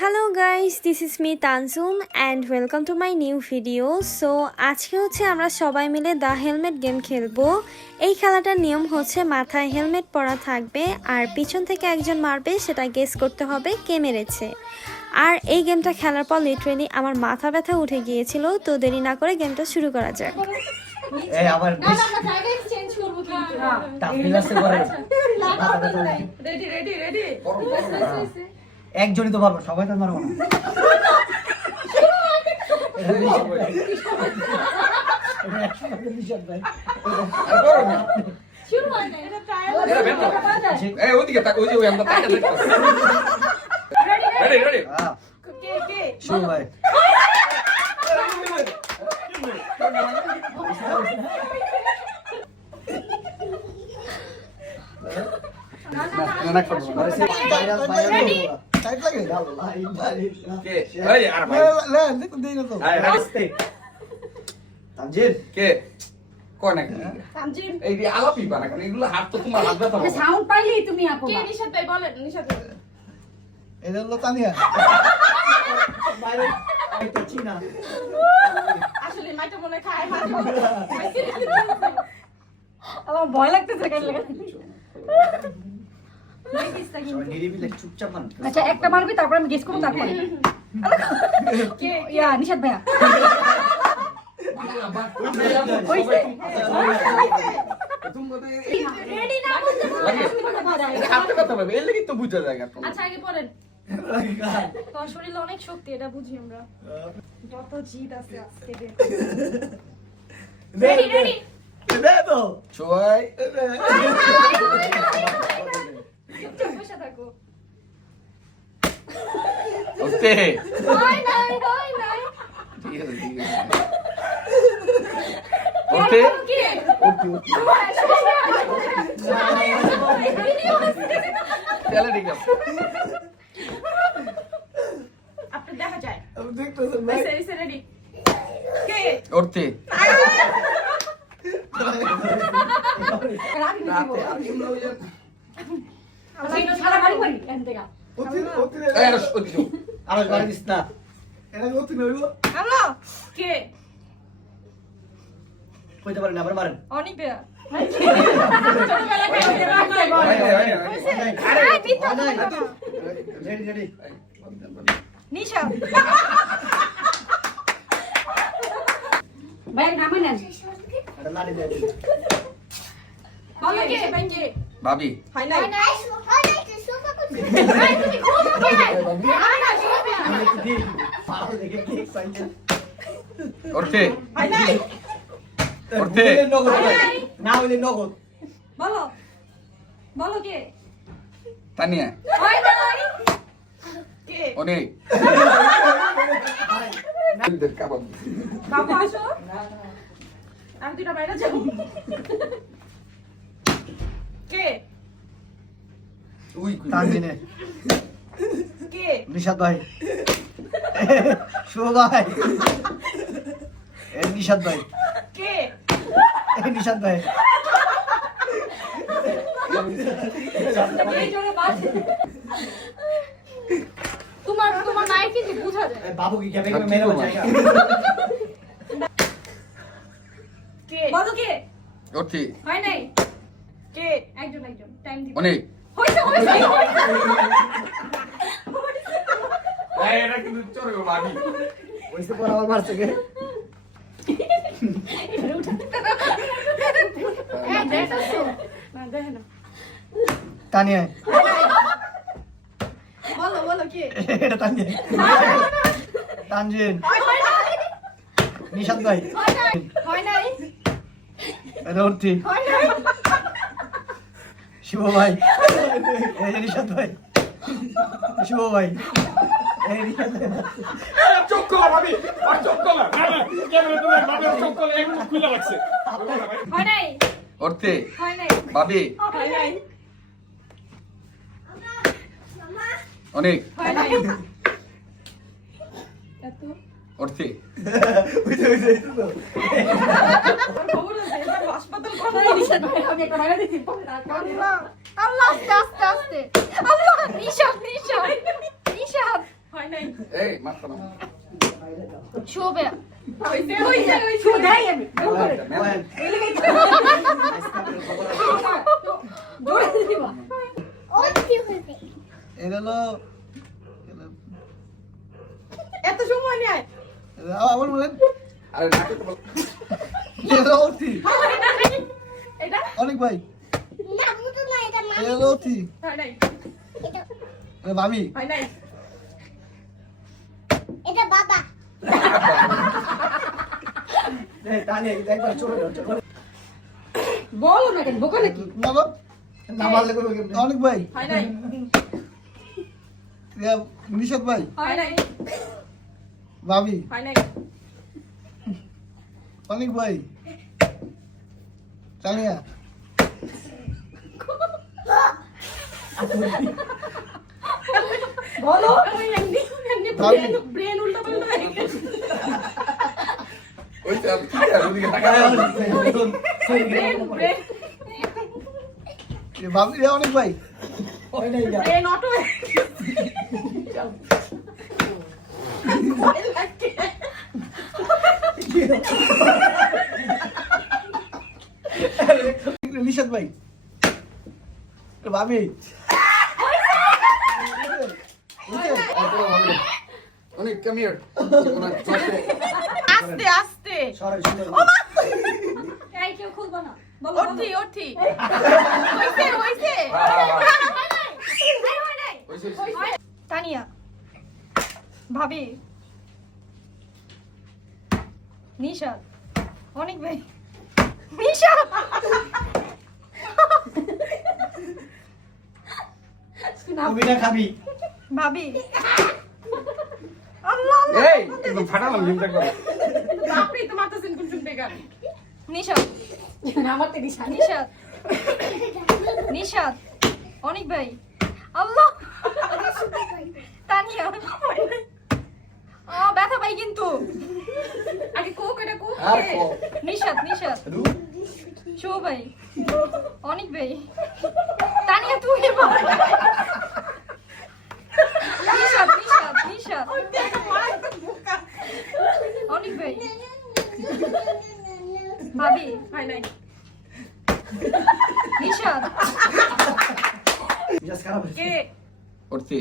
Hello guys, this is me Tanjum and welcome to my new video. So আজকে আমরা সবাই মিলে দ্য হেলমেট গেম খেলবো। এই খেলাটার নিয়ম হচ্ছে মাথায় হেলমেট পরা থাকবে আর পিছন থেকে একজন মারবে, সেটা গেস করতে হবে কে মেরেছে। আর এই গেমটা খেলার পর লিটারেলি আমার মাথা ব্যথা উঠে গিয়েছিল। তো দেরি না করে গেমটা শুরু করা যাক। একজনই তো পারবো, সবাই তো পারবো না। আমার ভয় লাগতেছে। আচ্ছা, একটা মারবি, তারপর আমি গেস করবো। তারপরে নিশাদ ভাইয়া শরীরে অনেক শক্তি, এটা বুঝি আমরা। যত জিদ আছে আজকে বসে থাকো। আপনি দেখা যায় রেডি কে ওরতে অনেক দেয়া নিশা ভাইয়া নামে নেন। বলো কে বেঞ্জে ভাবি হয় নাই ওরতে হয় নাই ওরতে না হইলে নগদ। বলো বলো কে তানিয়া হয় নাই কে অনেক বাবু আসো আমি দুটা বাইরে যাব কে উই তানজিনে, কে নিশাদ ভাই, শুভ ভাই, নিশাদ ভাই, কে নিশাদ ভাই, তোমার তোমার নায়ক কি বুঝা যায় বাবু কি ক্যাবে মেরে বাঁচায়? কে বলো কে ওরতে হয় নাই কে একজন একজন টাইম দিন অনেক হইছে হইছে এটা কিন্তু চোরে ভাবি ওইসে পর আমার মারছে কে? এই দেখো না দেখো না তানিয়া, বলো বলো কে এটা তানিয়া, তানজিন, হয় নাই নিশাদ ভাই, হয় নাই এটা অর্থি, হয় নাই শুভ ভাই, নিশাদ ভাই, শুভ ভাই, নিশাদ ভাই। চোখ খোলা ভাবি, আর চোখ খোলা। ক্যামেরা তোমার ভাবে চোখ খোলা একটু খুলে রাখছে। হয় নাই ওরতে হয় নাই ভাবি হয় নাই অনেক হয় নাই এত ওরতে খবর আছে এটা হাসপাতাল নিশাদ ভাই, আমি একটা মাইরা দিছি। আল্লাহ আল্লাহ আস্তে আস্তে আস্তে আল্লাহ নিশাদ নিশাদ নিশাদ হয় হয় নাই এই মাথা না শুভ ভাইয়া হইছে শুভ দেই আমি ওয়েন জোরে দিবা এটা হলো এত সময় নেই আবার বলেন আরে নাকে তো বল- এটা অর্থি এটা অনেক ভাই এটা হলো অর্থি হয় নাই এটা ভাবি হয় নাই তাহলে একবার ছোট বলো না কেন বোকা নাকি বাবা না মারলে করবে কেমনে? অনেক ভাই হয় নাই নিশাদ ভাই হয় নাই ভাবি হয় নাই অনেক ভাই তানিয়া বলো এমনি ভাবি। ব্রেন উল্টা পাল্টা হয়ে গেছে ওই তো আর কি আর ওদিকে টাকা ব্রেন ভাবি অনেক ভাই ব্রেন অটো হয়ে নিশাদ ভাই ভাবি অনেক কাম হিয়ার জীবনে চলছে আস্তে আস্তে সরাই এই কেউ খুলবো না বলো ওঠি হইছে হইছে ওইসে তানিয়া ভাবি নিশাদ অনেক ভাই নিশাদ কবিতা খাবি ভাবি আল্লাহ এই একদম ফাটালাম গেমটা করে আপনি তো মারতেছেন কোন শুনতে গান নিশাদ আমার তো নিশাদ নিশাদ নিশাদ অনেক ভাই আল্লাহ তানিয়া ব্যথা পাই কিন্তু আগে কোক এটা কোক আর কো নিশাদ নিশাদ শো ভাই অনেক ভাই তানিয়া তুই এবার নিশাদ নিশাদ নিশাদ অনেক ভাই ভাবি হয় নাই নিশাদ জাস্ট খারাপ হয়েছে। কে অর্থি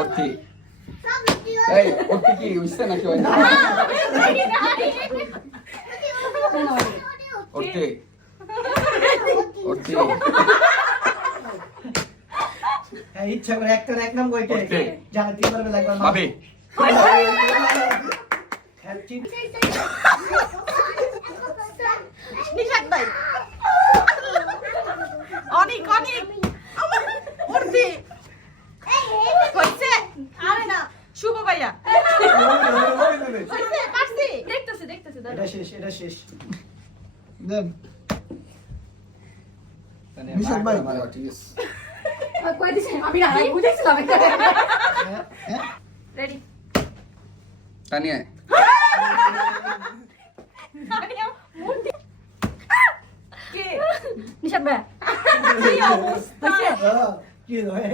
অর্থি এই অর্থি কি হইছে নাকি হয় না অর্থি অর্থি হ্যাঁ, ইচ্ছা করে একটা এক নাম কইতে ওকে। জানা তিনবার বেলা একবার মার। ভাবি হ্যাঁ, চিন- নিশাদ ভাই অনেক অনেক উর্দি হইছে আরে না শুভ ভাইয়া হইছে পারছি দেখতেছে দেখতেছে এটা শেষ এটা শেষ দেন নিশাদ ভাই ঠিক আছে কই দিছে আমি না বুঝাইছিলাম হ্যাঁ, হ্যাঁ। রেডি তানিয়া কে নিশাদ ভাই কি অবস্থা হইছে কি হয়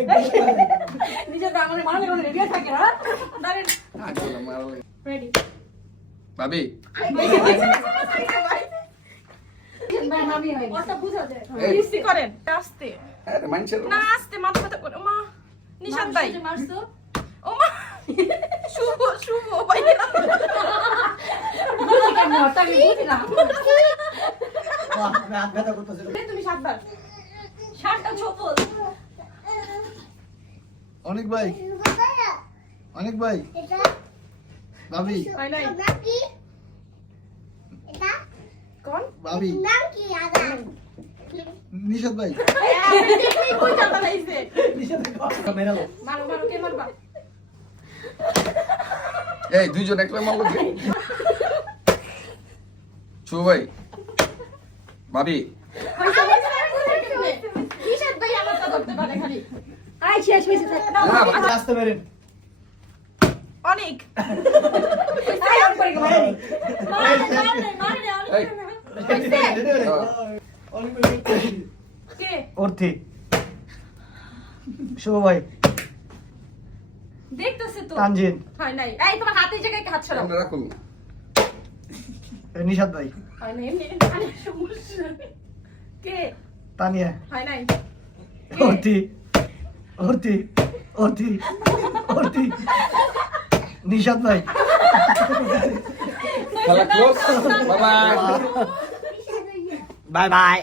নিশাদ ভাই আমাদের মারলে রেডি থাকে না দাঁড়ান রেডি ভাবি ভাই আমি হয় ওটা বুঝা যায় এই। ইসি করেন আস্তে আরে মানছেন না আস্তে মাথা ব্যথা করে মা নিশাদ ভাই ও মা শুভ শুভ ভাইয়া বুঝি কেন ওটা আমি বুঝি না বাহ, আমি হাত ব্যথা করতেছি। তুমি সাতবার সাতটা ছোপল অনেক ভাই অনেক ভাই ভাবি হয় নাই কোন ভাবি নিশাদ ভাই এই কই যাতা লাইছে নিশাদ মেরালো মারো মারো কে মারবা এই দুইজন একলা মারলো কি শুভ ভাই ভাবি নিশাদ ভাই আমারটা ধরতে পারে খালি আই শেষ হইছে না, ভাই। আসতে পারেন অনেক আই অন করে মারে এই অনেক ভাই কে অর্থি শুভ ভাই দেখতেছে তো তানজিন হয় নাই এই তোমার হাতের জায়গায় হাত ছড়াও আমরা রাখুন নিশাদ ভাই হয় নাই এমনি আরে সমস্যা কে তানিয়া হয় নাই অর্তি অর্তি অর্তি অর্তি নিশাদ ভাই খেলা ক্লোজ বাবা বাই বাই